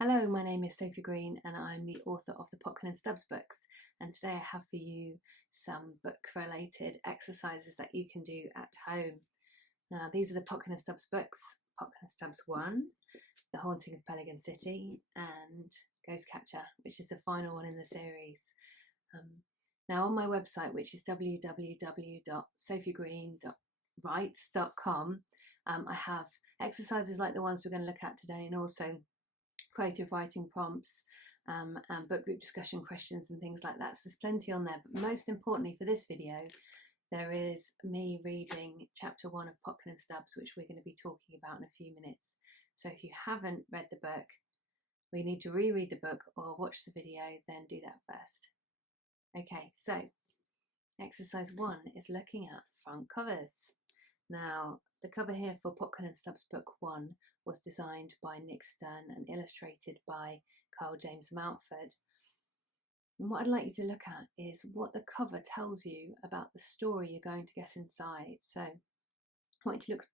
Hello, my name is Sophie Green and I'm the author of the Potkin and Stubbs books, and today I have for you some book related exercises that you can do at home. Now these are the Potkin and Stubbs books: Potkin and Stubbs 1, The Haunting of Peligan City, and Ghost Catcher, which is the final one in the series. Now on my website, which is www.sophiegreen.writes.com, I have exercises like the ones we're going to look at today, and also creative writing prompts and book group discussion questions and things like that. So there's plenty on there, but most importantly for this video, there is me reading chapter 1 of Potkin and Stubbs, which we're going to be talking about in a few minutes. So if you haven't read the book, or you need to reread the book or watch the video, then do that first. Okay, so exercise 1 is looking at front covers. Now, the cover here for Potkin and Stubbs book 1 was designed by Nick Stern and illustrated by Karl Mountford. And what I'd like you to look at is what the cover tells you about the story you're going to get inside. So I want you to look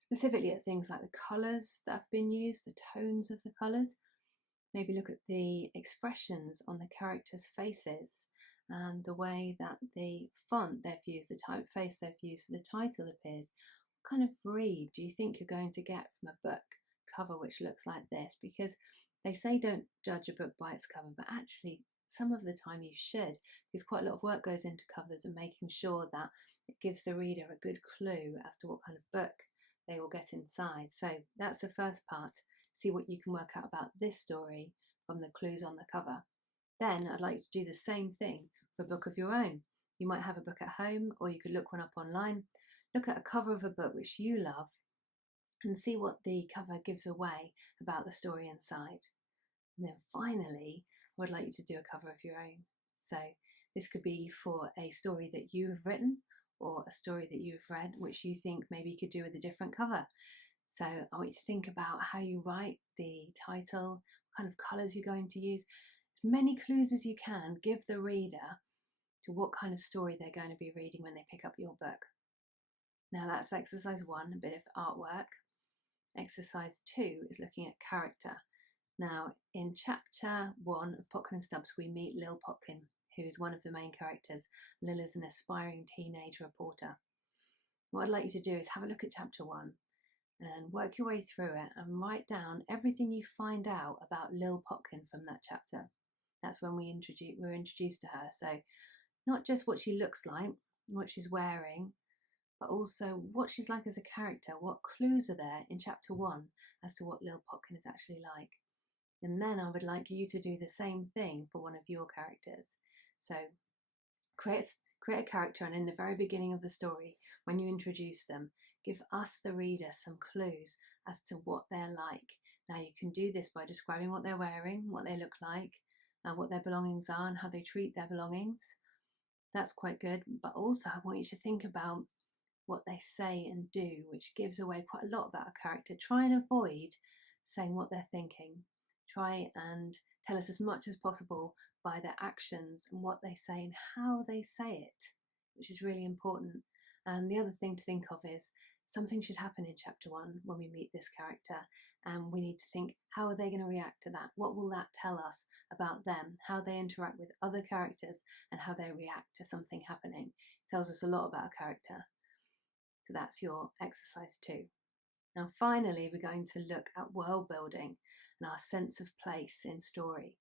specifically at things like the colours that have been used, the tones of the colours. Maybe look at the expressions on the characters' faces and the way that the font they've used, the typeface they've used for the title appears. What kind of read do you think you're going to get from a book cover which looks like this? Because they say don't judge a book by its cover, but actually some of the time you should, because quite a lot of work goes into covers and making sure that it gives the reader a good clue as to what kind of book they will get inside. So that's the first part. See what you can work out about this story from the clues on the cover. Then I'd like you to do the same thing for a book of your own. You might have a book at home, or you could look one up online. Look at a cover of a book which you love and see what the cover gives away about the story inside. And then finally, I would like you to do a cover of your own. So this could be for a story that you have written or a story that you've read which you think maybe you could do with a different cover. So I want you to think about how you write the title, what kind of colours you're going to use. As many clues as you can, give the reader to what kind of story they're going to be reading when they pick up your book. Now that's exercise 1, a bit of artwork. Exercise 2 is looking at character. Now in chapter 1 of Potkin and Stubbs, we meet Lil Potkin, who's one of the main characters. Lil is an aspiring teenage reporter. What I'd like you to do is have a look at chapter 1 and work your way through it and write down everything you find out about Lil Potkin from that chapter. That's when we're introduced to her. So not just what she looks like, what she's wearing, but also what she's like as a character. What clues are there in chapter 1 as to what Lil Potkin is actually like? And then I would like you to do the same thing for one of your characters. So create a character, and in the very beginning of the story, when you introduce them, give us, the reader, some clues as to what they're like. Now you can do this by describing what they're wearing, what they look like, what their belongings are and how they treat their belongings. That's quite good, but also I want you to think about what they say and do, which gives away quite a lot about a character. Try and avoid saying what they're thinking. Try and tell us as much as possible by their actions and what they say and how they say it, which is really important. And the other thing to think of is something should happen in chapter 1 when we meet this character, and we need to think, how are they going to react to that? What will that tell us about them, how they interact with other characters and how they react to something happening? It tells us a lot about a character. So that's your exercise 2. Now finally, we're going to look at world building and our sense of place in story.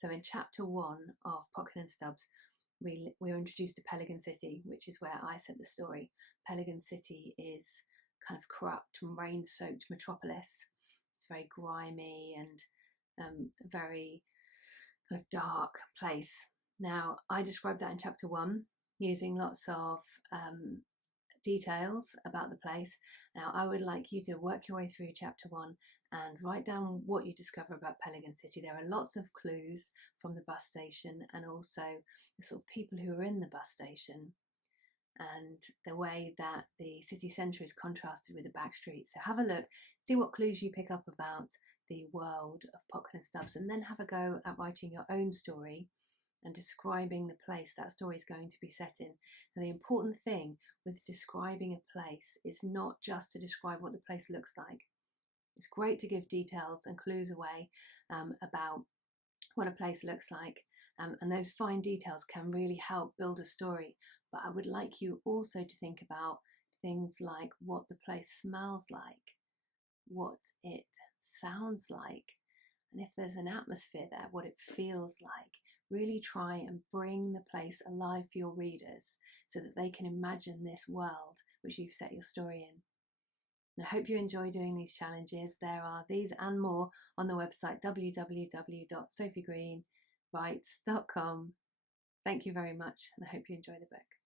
So in chapter 1 of Potkin and Stubbs, we're introduced to Peligan City, which is where I set the story. Peligan City is kind of corrupt and rain-soaked metropolis. It's very grimy and a very kind of dark place. Now, I described that in chapter 1 using lots of details about the place. Now I would like you to work your way through chapter 1 and write down what you discover about Peligan City. There are lots of clues from the bus station and also the sort of people who are in the bus station and the way that the city centre is contrasted with the back streets. So have a look, see what clues you pick up about the world of Potkin and Stubbs, and then have a go at writing your own story and describing the place that story is going to be set in. And the important thing with describing a place is not just to describe what the place looks like. It's great to give details and clues away about what a place looks like, and those fine details can really help build a story. But I would like you also to think about things like what the place smells like, what it sounds like, and if there's an atmosphere there, what it feels like. Really try and bring the place alive for your readers so that they can imagine this world which you've set your story in. I hope you enjoy doing these challenges. There are these and more on the website www.sophiegreenwrites.com. Thank you very much, and I hope you enjoy the book.